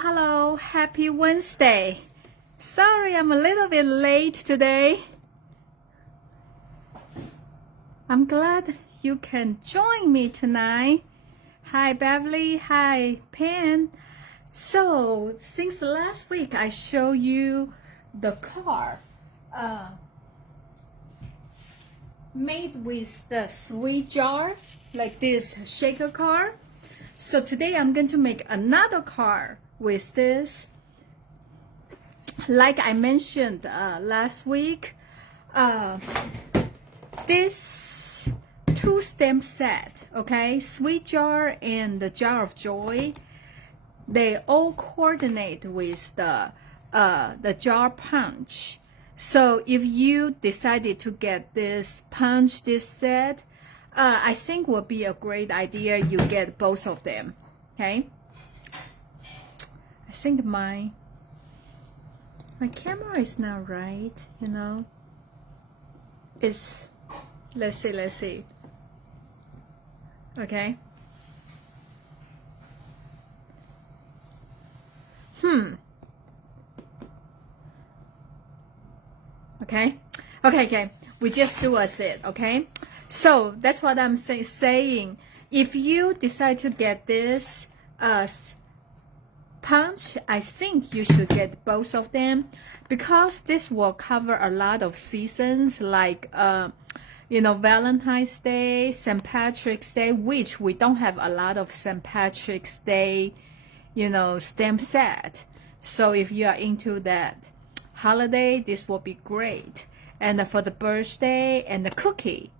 Hello, happy Wednesday. Sorry, I'm a little bit late today. I'm glad you can join me tonight. Hi, Beverly. Hi, Pam. So, since last week, I show you the car made with the sweet jar, like this shaker car. So today I'm going to make another car with this. Like I mentioned last week, this two stamp set, okay, sweet jar and the jar of joy, they all coordinate with the jar punch. So if you decided to get this punch, this set, I think would be a great idea you get both of them, okay? I think my camera is not right, you know. It's, let's see. Okay. Okay. We just do a set, okay? So that's what I'm saying. If you decide to get this punch, I think you should get both of them, because this will cover a lot of seasons, like Valentine's Day, St. Patrick's Day, which we don't have a lot of St. Patrick's Day, stamp set. So if you are into that holiday, this will be great. And for the birthday and the cookie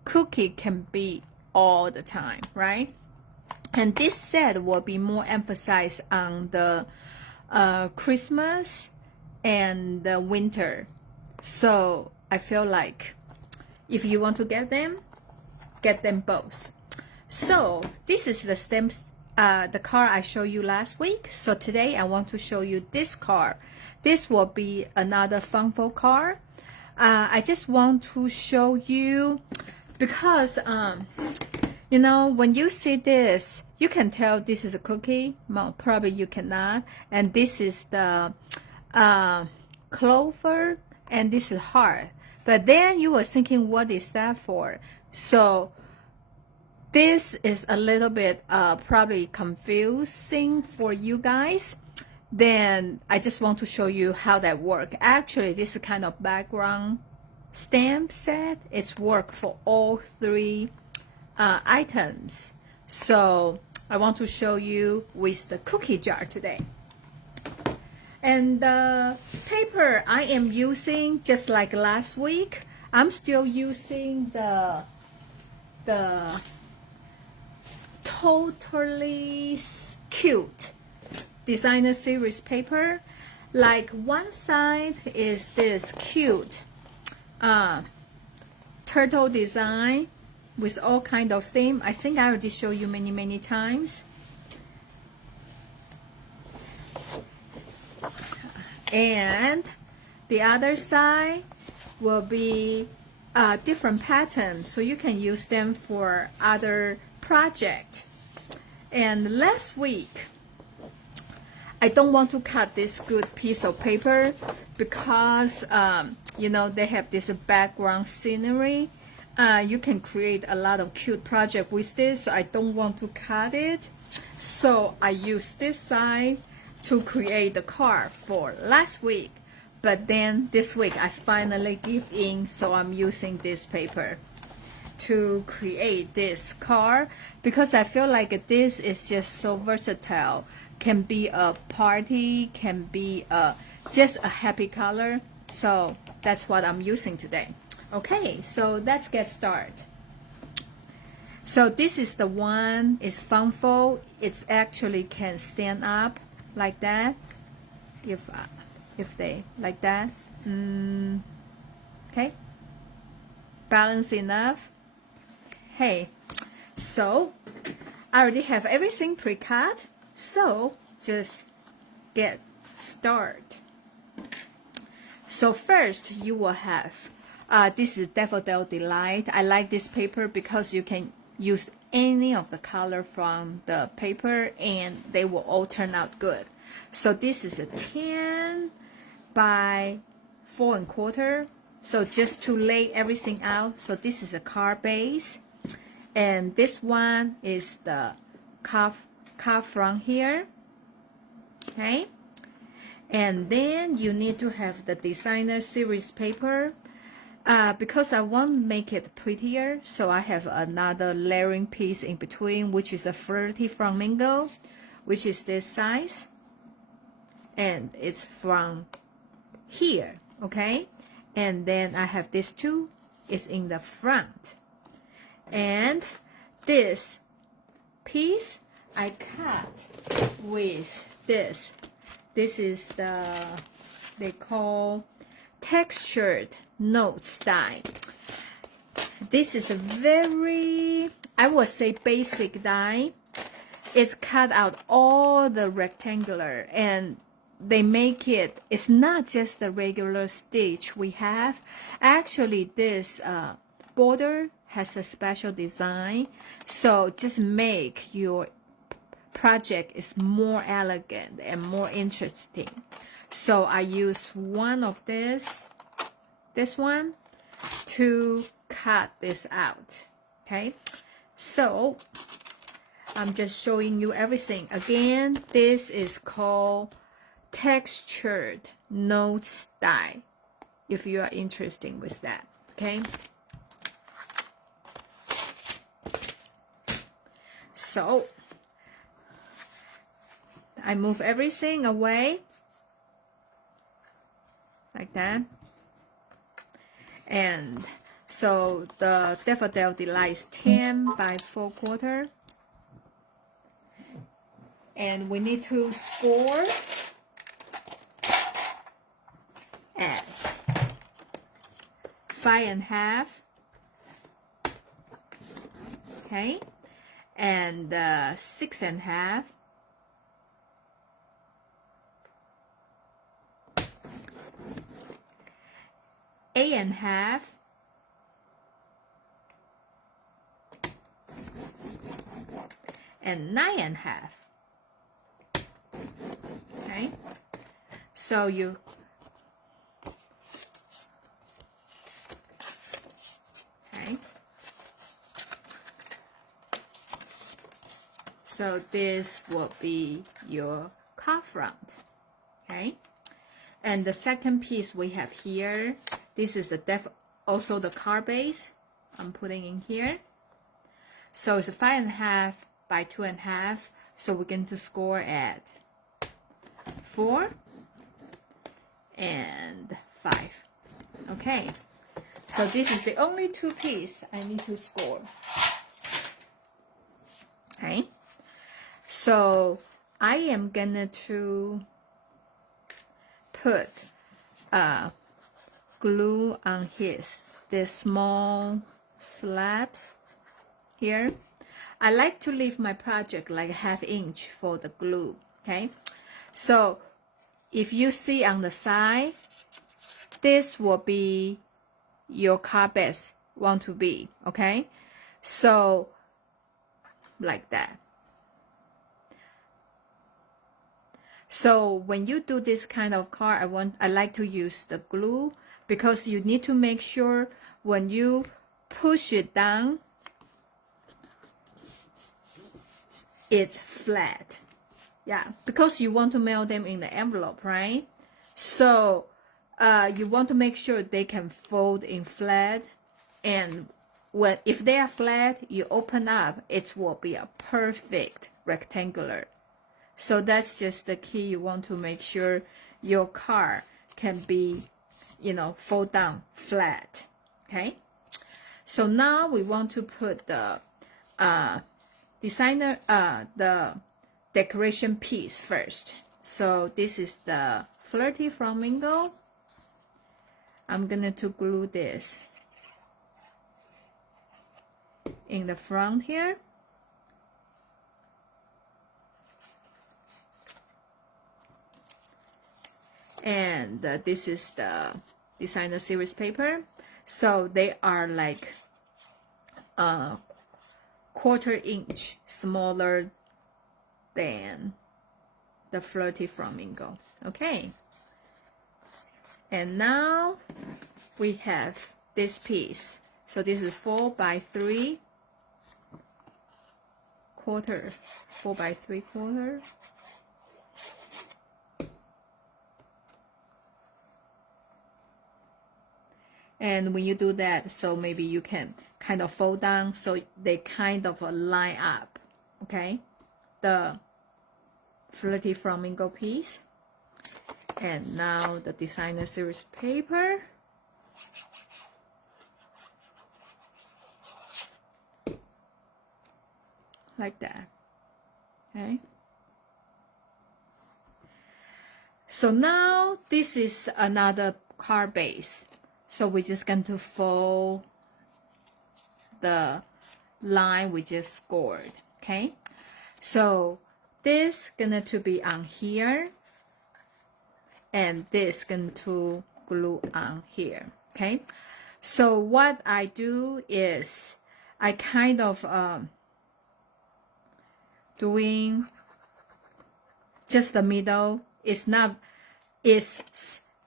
can be all the time, right? And this set will be more emphasized on the Christmas and the winter. So I feel like if you want to get them both. So this is the stamps, the car I showed you last week. So today I want to show you this car. This will be another Funfo car. I just want to show you because, when you see this, you can tell this is a cookie. Well, probably you cannot. And this is the clover, and this is heart. But then you were thinking, what is that for? So this is a little bit probably confusing for you guys. Then I just want to show you how that works. Actually, this is kind of background stamp set. It's work for all three items. So I want to show you with the cookie jar today. And the paper I am using, just like last week, I'm still using the Totally Cute Designer Series paper. Like one side is this cute turtle design with all kind of theme. I think I already showed you many times. And the other side will be a different pattern, so you can use them for other projects. And last week, I don't want to cut this good piece of paper because, they have this background scenery. You can create a lot of cute project with this, so I don't want to cut it. So I use this side to create the card for last week. But then this week, I finally give in, so I'm using this paper to create this card because I feel like this is just so versatile. Can be a party, can be just a happy color. So that's what I'm using today. Okay, so let's get started. So this is the one, it's Funfo. It's actually can stand up like that. If they like that. Okay, balance enough. Hey, so I already have everything pre-cut. So just get started. So first you will have this is Daffodil Delight. I like this paper because you can use any of the color from the paper, and they will all turn out good. So this is a 10 by 4¼ so just to lay everything out. So this is a card base, and this one is the card front here, okay? And then you need to have the designer series paper. Because I want to make it prettier, so I have another layering piece in between, which is a Flirty Flamingo, which is this size, and it's from here, okay? And then I have this too, it's in the front. And this piece I cut with this. This is the, they call textured notes die. This is a very, I would say, basic die. It's cut out all the rectangular, and they make it, it's not just the regular stitch we have. Actually, this border has a special design, so just make your project is more elegant and more interesting. So I use one of this one to cut this out, okay? So I'm just showing you everything. Again, this is called textured notes die, if you are interested with that, okay? So I move everything away like that. And so the Daffodil Delight is 10 by 4/4. And we need to score at 5½. Okay. And 6½. Eight and half, and 9½. Okay, so you so this will be your card front, okay? And the second piece we have here, this is also the card base I'm putting in here. So it's a 5½ by 2½. So we're going to score at 4 and 5. Okay. So this is the only two pieces I need to score. Okay. So I am gonna to put glue on this small slabs here. I like to leave my project like ½ inch for the glue, okay? So if you see on the side, this will be your card base want to be, okay? So like that. So when you do this kind of card, I like to use the glue, because you need to make sure when you push it down, it's flat. Yeah, because you want to mail them in the envelope, right? So you want to make sure they can fold in flat, and if they are flat, you open up, it will be a perfect rectangular. So that's just the key. You want to make sure your card can be, you know, fold down flat, okay? So now we want to put the the decoration piece first. So this is the Flirty Flamingo. I'm gonna to glue this in the front here. And this is the designer series paper. So they are like 1/4 inch smaller than the Flirty Flamingo. Okay, and now we have this piece. So this is 4 by 3 quarter, 4 by 3/4. And when you do that, so maybe you can kind of fold down so they kind of line up, okay? The Flirty Flamingo piece. And now the designer series paper. Like that, okay? So now this is another card base. So we're just going to fold the line we just scored, okay? So this gonna to be on here, and this going to glue on here, okay? So what I do is I kind of doing just the middle. It's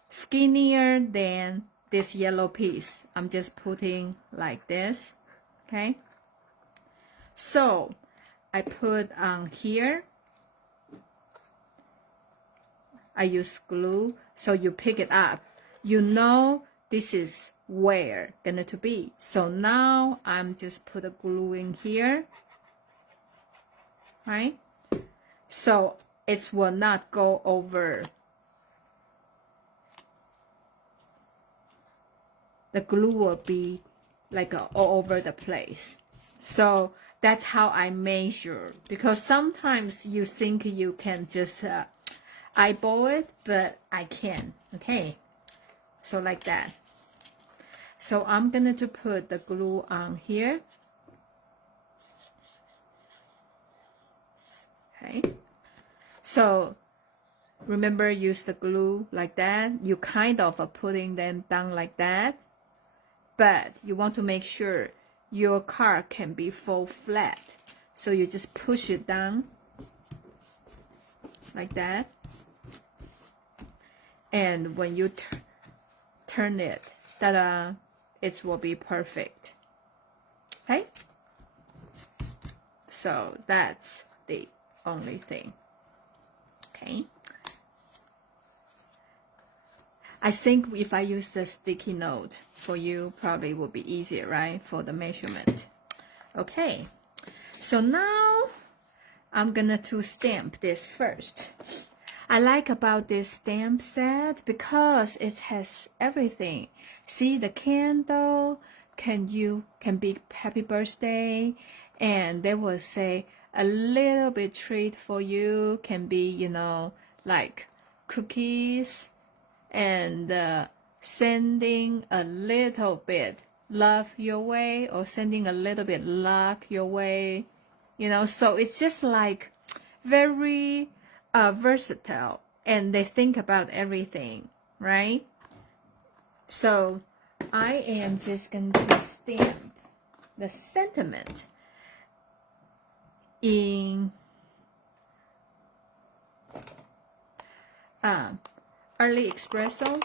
skinnier than this yellow piece. I'm just putting like this, okay? So I put on here. I use glue, so you pick it up. You know this is where gonna to be. So now I'm just put a glue in here, right? So it will not go over. The glue will be like all over the place. So that's how I measure, because sometimes you think you can just eyeball it, but I can't, okay? So like that. So I'm gonna to put the glue on here. Okay. So remember, use the glue like that. You kind of are putting them down like that, but you want to make sure your card can be fold flat. So you just push it down like that. And when you turn it, ta-da, it will be perfect. Okay? So that's the only thing. Okay? I think if I use the sticky note for you, probably will be easier, right? For the measurement. Okay. So now I'm gonna to stamp this first. I like about this stamp set because it has everything. See the candle, can be happy birthday, and they will say a little bit treat for you, can be, you know, like cookies, and sending a little bit love your way, or sending a little bit luck your way, you know. So it's just like very versatile, and they think about everything, right? So I am just going to stamp the sentiment in early espresso.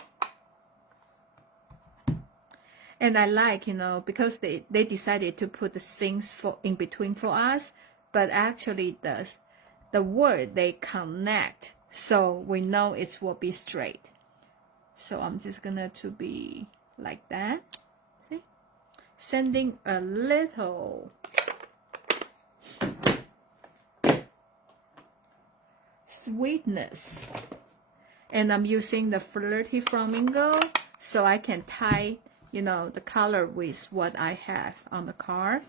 And I like, you know, because they decided to put the things for in between for us, but actually the word they connect, so we know it will be straight. So I'm just gonna to be like that. See, sending a little sweetness, and I'm using the Flirty Flamingo so I can tie, you know, the color with what I have on the card.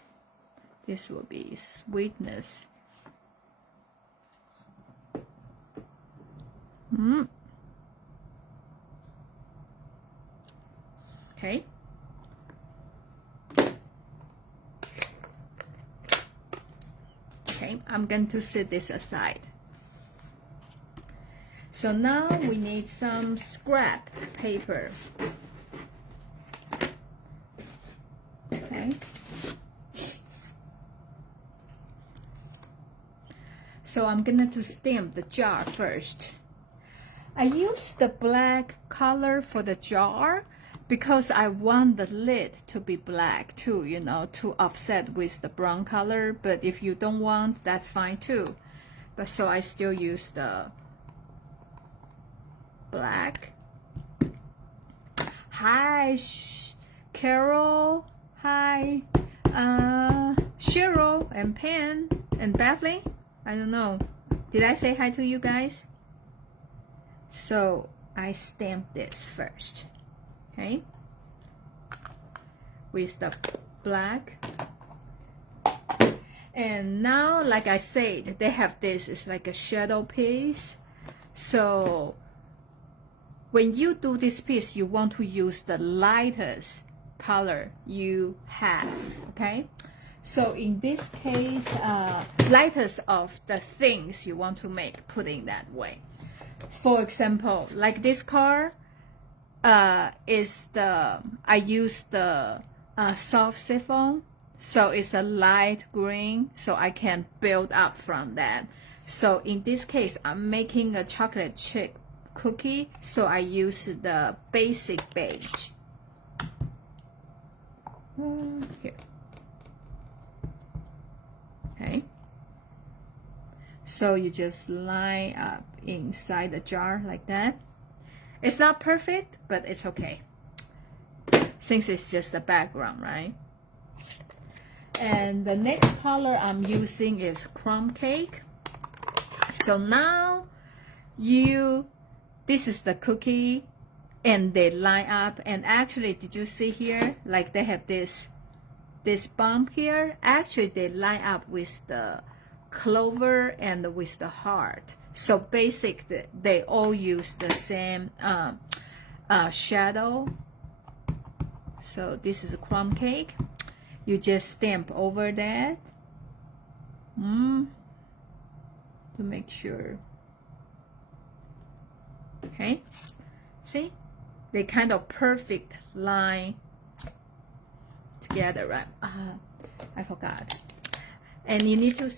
This will be sweetness. Okay. Okay, I'm going to set this aside. So now we need some scrap paper. Okay. So I'm gonna to stamp the jar first. I use the black color for the jar because I want the lid to be black too, you know, to offset with the brown color. But if you don't want, that's fine too. But so I still use the black. Hi, Carol. Hi, Cheryl and Pam and Beverly. I don't know. Did I say hi to you guys? So I stamp this first, okay, with the black. And now, like I said, they have this, it's like a shadow piece. So when you do this piece, you want to use the lightest color you have, okay? So in this case, lightest of the things you want to make, put in that way. For example, like this card is the, I use the soft chiffon, so it's a light green, so I can build up from that. So in this case, I'm making a chocolate chip cookie, so I use the basic beige. Here. Okay. So you just line up inside the jar like that. It's not perfect, but it's okay, since it's just the background, right? And the next color I'm using is crumb cake. So now this is the cookie, and they line up. And actually, did you see here, like they have this bump here? Actually, they line up with the clover and with the heart. So basically, they all use the same shadow. So this is a crumb cake. You just stamp over that to make sure. Okay, see, they kind of perfect line together, right? I forgot. And you need to,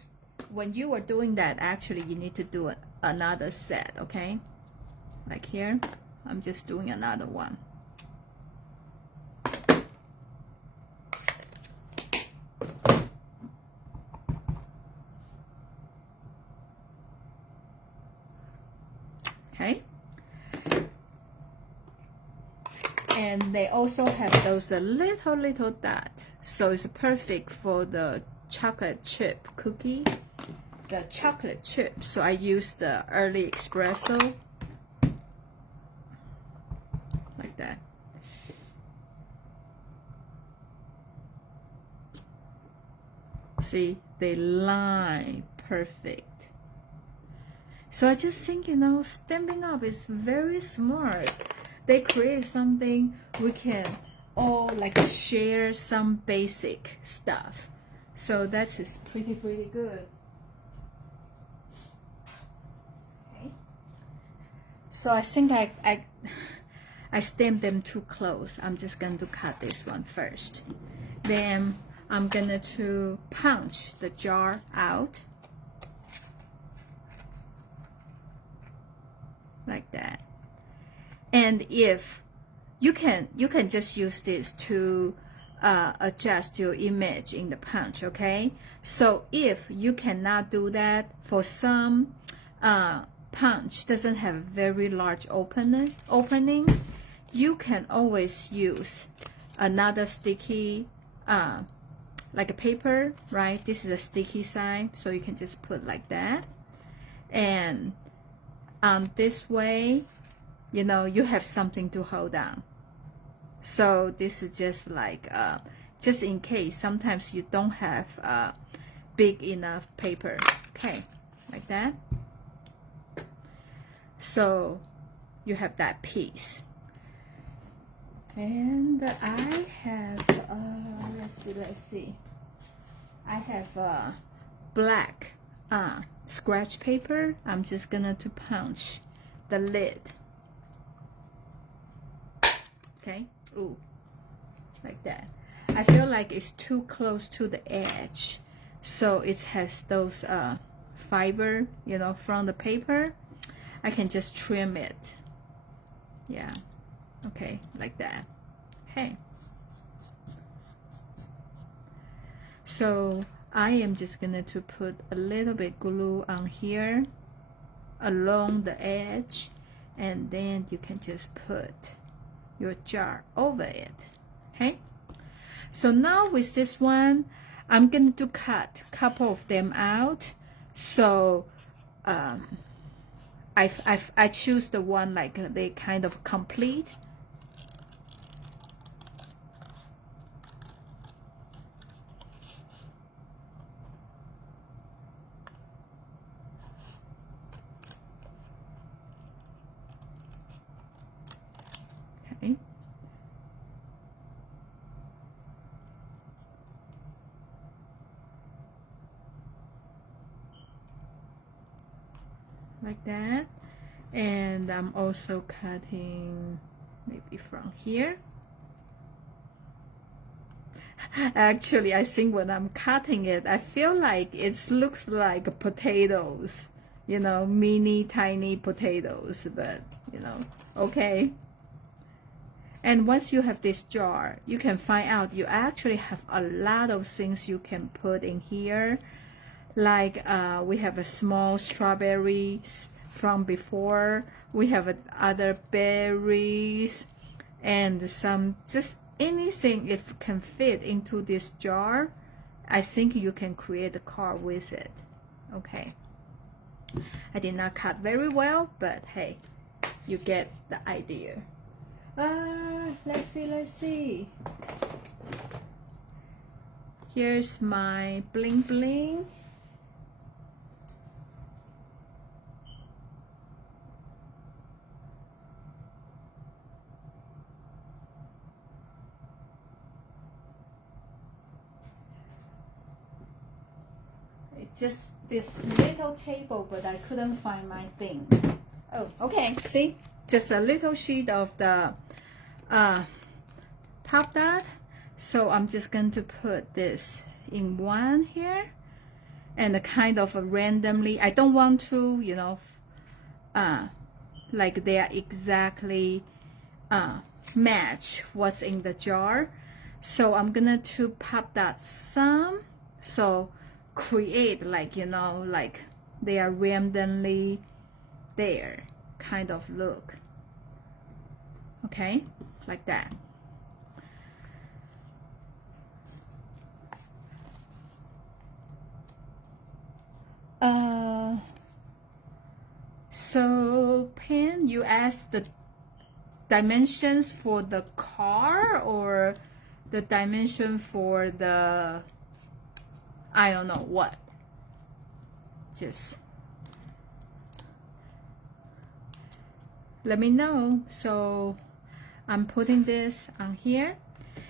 when you are doing that, actually you need to do another set, okay? Like here, I'm just doing another one. Okay. And they also have those little dot, so it's perfect for the chocolate chip cookie, the chocolate chip. So I use the early espresso like that. See, they line perfect. So I just think, you know, Stampin' Up is very smart. They create something we can all like share some basic stuff. So that's pretty good. Okay. So I think I stamped them too close. I'm just going to cut this one first. Then I'm gonna to punch the jar out like that. And if you can just use this to adjust your image in the punch, okay? So if you cannot do that, for some punch doesn't have very large opening, you can always use another sticky like a paper, right? This is a sticky side, so you can just put like that. And this way, you know, you have something to hold on. So this is just like just in case sometimes you don't have big enough paper. Okay, like that. So you have that piece. And I have let's see, I have black scratch paper. I'm just gonna to punch the lid. Okay, ooh, like that. I feel like it's too close to the edge, so it has those fiber, you know, from the paper, I can just trim it. Yeah, okay, like that. Okay. So I am just gonna to put a little bit glue on here along the edge, and then you can just put your jar over it. Okay, so now with this one, I'm going to cut a couple of them out. So I choose the one like they kind of complete. Okay. Like that. And I'm also cutting maybe from here. Actually, I think when I'm cutting it, I feel like it looks like potatoes, you know, mini tiny potatoes, but you know, okay. And once you have this jar, you can find out you actually have a lot of things you can put in here. Like we have a small strawberries from before, we have other berries, and some just anything if can fit into this jar. I think you can create a card with it. Okay, I did not cut very well, but hey, you get the idea. Let's see. Here's my bling bling. It's just this little table, but I couldn't find my thing. Oh, okay, see? Just a little sheet of the Pop Dot. So I'm just going to put this in one here, and kind of randomly. I don't want to, you know, like they are exactly match what's in the jar. So I'm gonna to pop that some, so create like, you know, like they are randomly there kind of look. Okay, like that. So Pen, you asked the dimensions for the car or the dimension for the, I don't know what. Just let me know. So I'm putting this on here,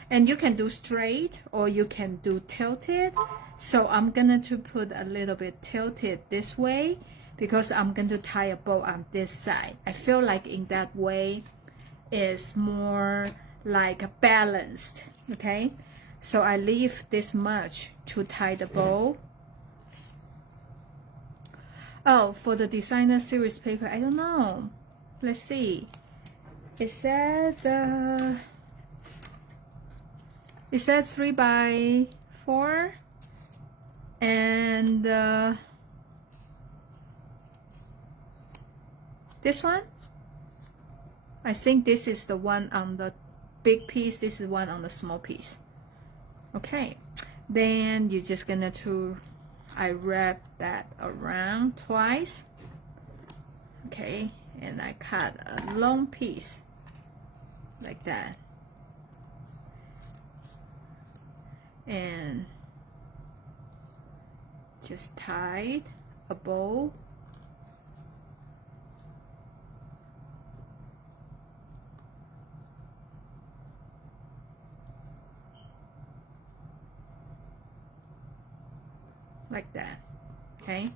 and you can do straight or you can do tilted. So I'm gonna to put a little bit tilted this way because I'm going to tie a bow on this side. I feel like in that way is more like balanced. Okay, so I leave this much to tie the bow. Oh, for the designer series paper, I don't know. Let's see. It said 3x4, and this one, I think this is the one on the big piece, this is one on the small piece. Okay, then you're just gonna I wrap that around twice. Okay, and I cut a long piece like that, and just tied a bow. Like that. Okay,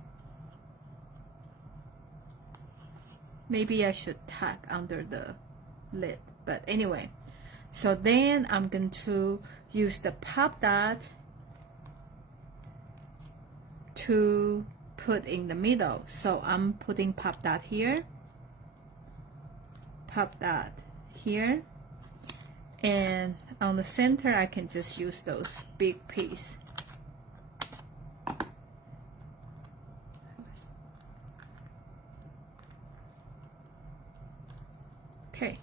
maybe I should tack under the lid, but anyway. So then I'm going to use the Pop Dot to put in the middle. So I'm putting pop dot here, pop dot here, and on the center I can just use those big piece. Okay.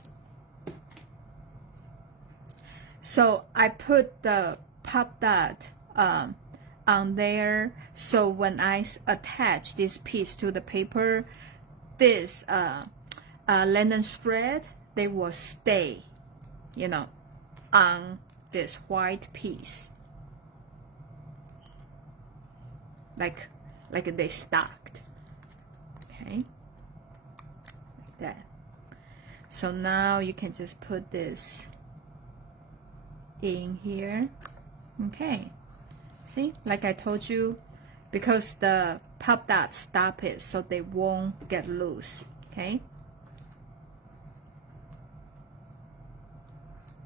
So I put the pop dot on there, so when I attach this piece to the paper, this linen thread, they will stay, you know, on this white piece, like they stacked. Okay, like that. So now you can just put this in here. Okay, see, like I told you, because the pop dot stop it so they won't get loose. Okay,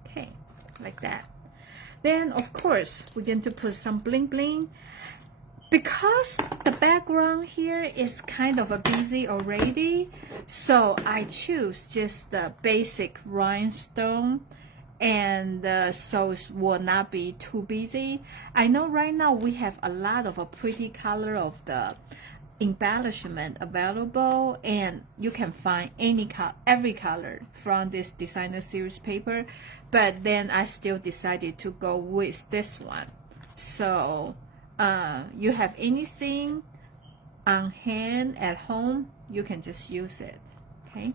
okay, like that. Then of course we're going to put some bling bling. Because the background here is kind of a busy already, so I choose just the basic rhinestone, and so it will not be too busy. I know right now we have a lot of a pretty color of the embellishment available, and you can find every color from this designer series paper, but then I still decided to go with this one. So you have anything on hand at home, you can just use it. Okay,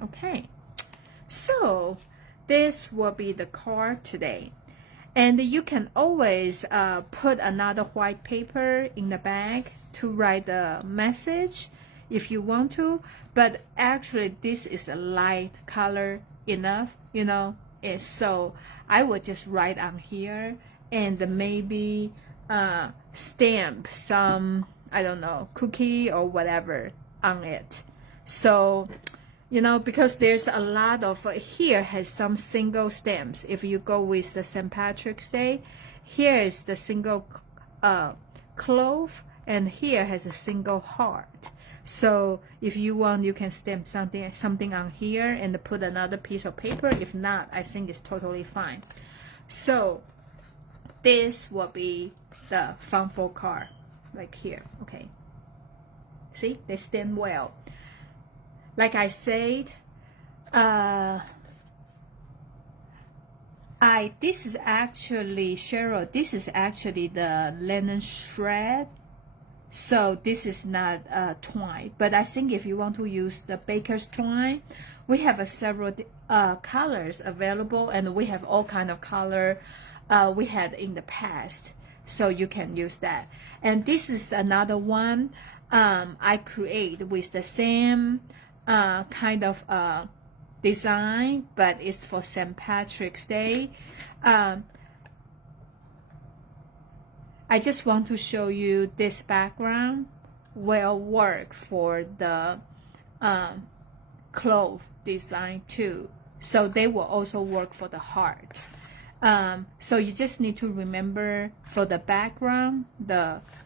okay, so this will be the card today, and you can always put another white paper in the bag to write the message if you want to, but actually this is a light color enough, you know. And so I will just write on here and maybe stamp some, I don't know, cookie or whatever on it. So, you know, because there's a lot of, here has some single stamps. If you go with the St. Patrick's Day, here is the single clove, and here has a single heart. So if you want, you can stamp something on here and put another piece of paper. If not, I think it's totally fine. So this will be the fun-fold card, like here. Okay, see, they stand well. Like I said, this is actually, Cheryl, this is actually the linen thread. So this is not twine, but I think if you want to use the baker's twine, we have several colors available, and we have all kind of color we had in the past, so you can use that. And this is another one I create with the same kind of design, but it's for St. Patrick's Day. I just want to show you this background will work for the clove design too. So they will also work for the heart. So you just need to remember for the background,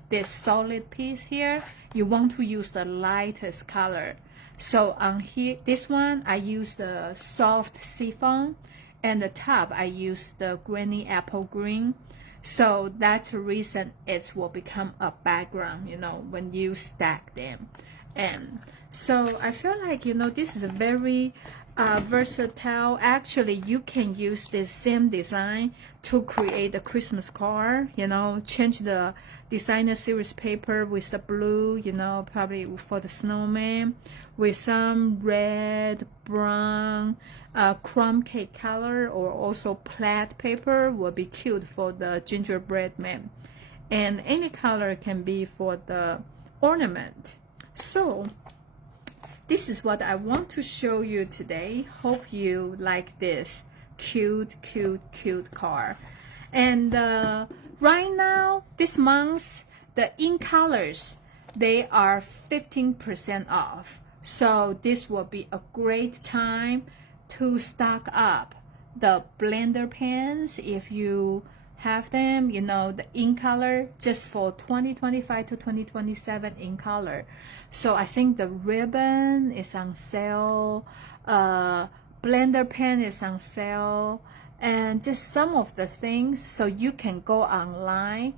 this solid piece here, you want to use the lightest color. So on here, this one, I use the soft chiffon, and the top I use the granny apple green. So that's the reason it will become a background, you know, when you stack them. And so I feel like, you know, this is a very versatile. Actually, you can use this same design to create a Christmas card, you know, change the designer series paper with the blue, you know, probably for the snowman, with some red, brown, crumb cake color, or also plaid paper will be cute for the gingerbread man. And any color can be for the ornament. So this is what I want to show you today. Hope you like this cute card. And right now, this month, the in colors, they are 15% off. So this will be a great time to stock up the blender pens if you have them, you know, the in color just for 2025 to 2027 in color. So I think the ribbon is on sale, blender pen is on sale, and just some of the things. So you can go online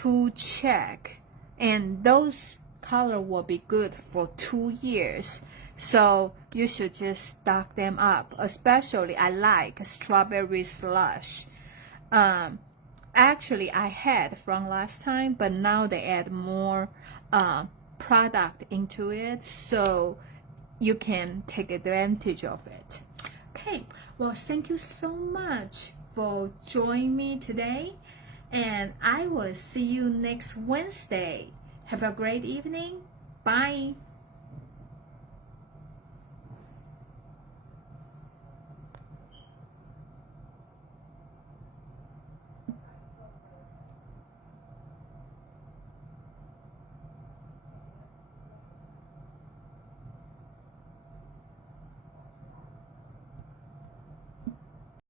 to check, and those color will be good for 2 years. So you should just stock them up. Especially I like strawberry slush. Actually I had from last time, but now they add more product into it, so you can take advantage of it. Okay, well, thank you so much for joining me today, and I will see you next Wednesday. Have a great evening. Bye.